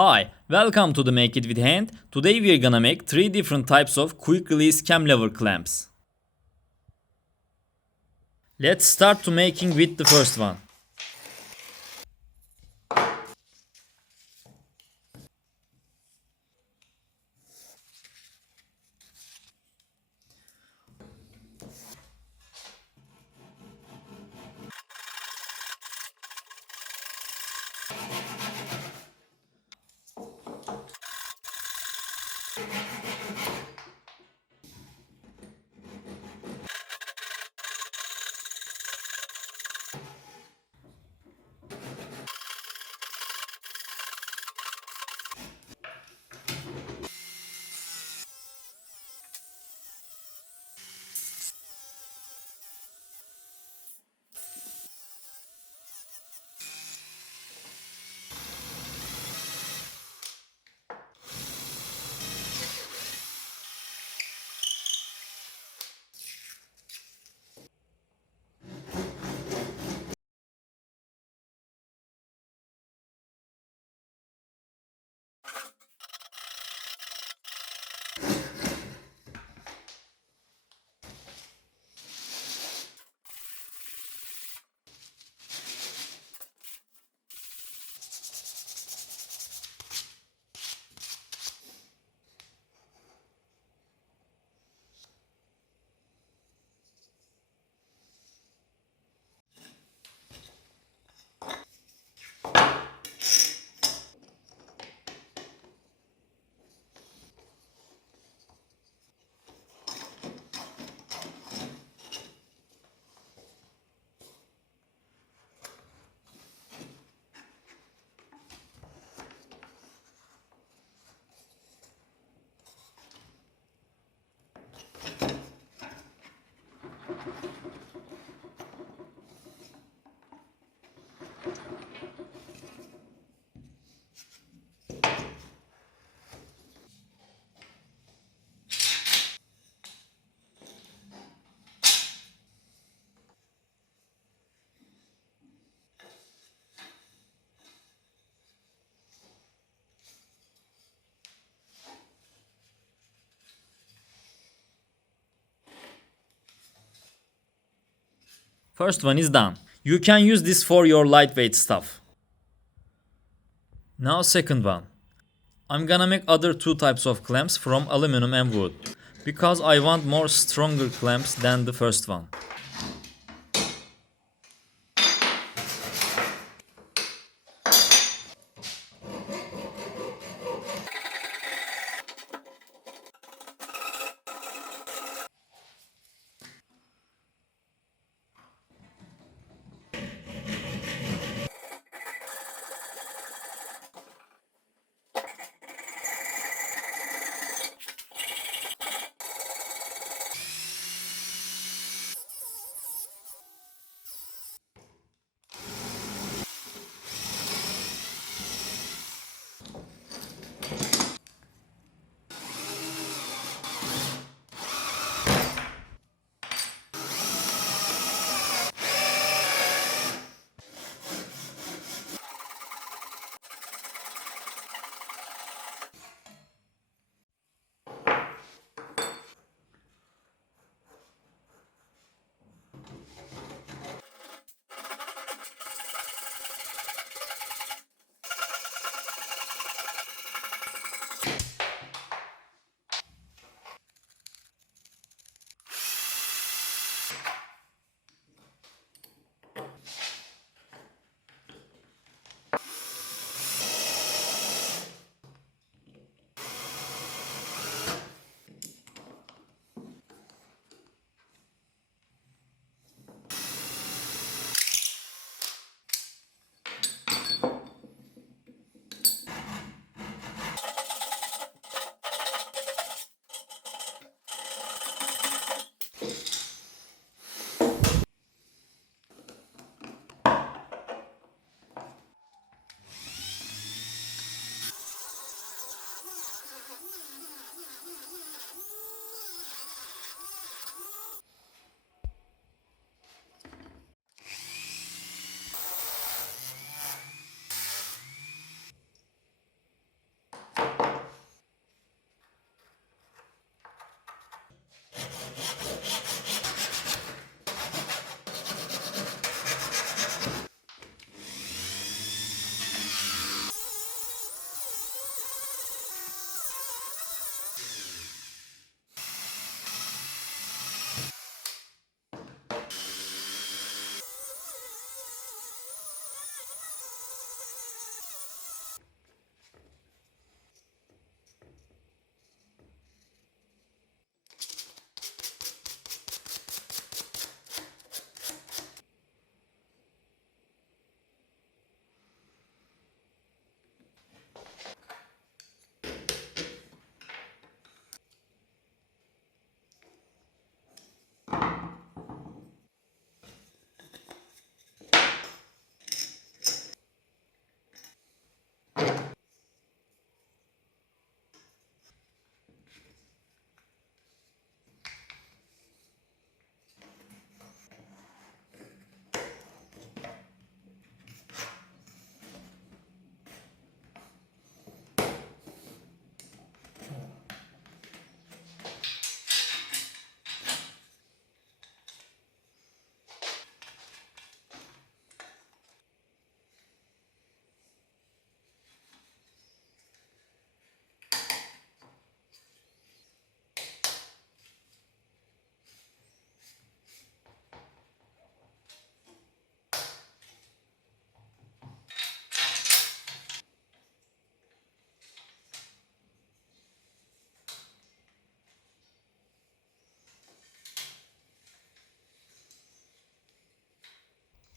Hi, welcome to the Make It With Hand. Today we are gonna make 3 different types of quick release cam lever clamps. Let's start to making with the first one. First one is done. You can use this for your lightweight stuff. Now second one. I'm gonna make other two types of clamps from aluminum and wood. Because I want more stronger clamps than the first one.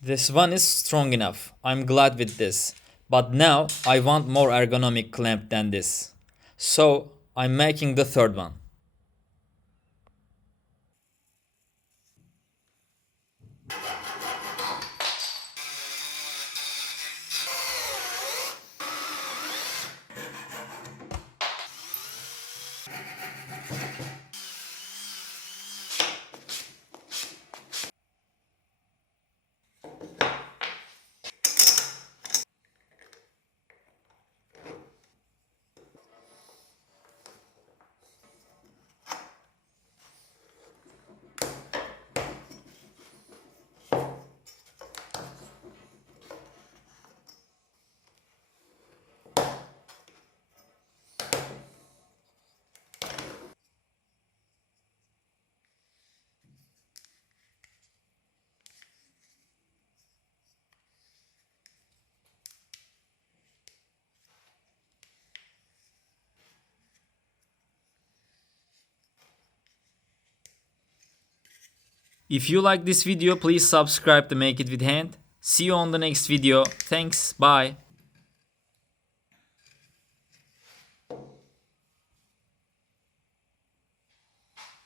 This one is strong enough. I'm glad with this. But now I want more ergonomic clamp than this. So I'm making the third one. If you like this video, please subscribe to Make It With Hand. See you on the next video. Thanks. Bye.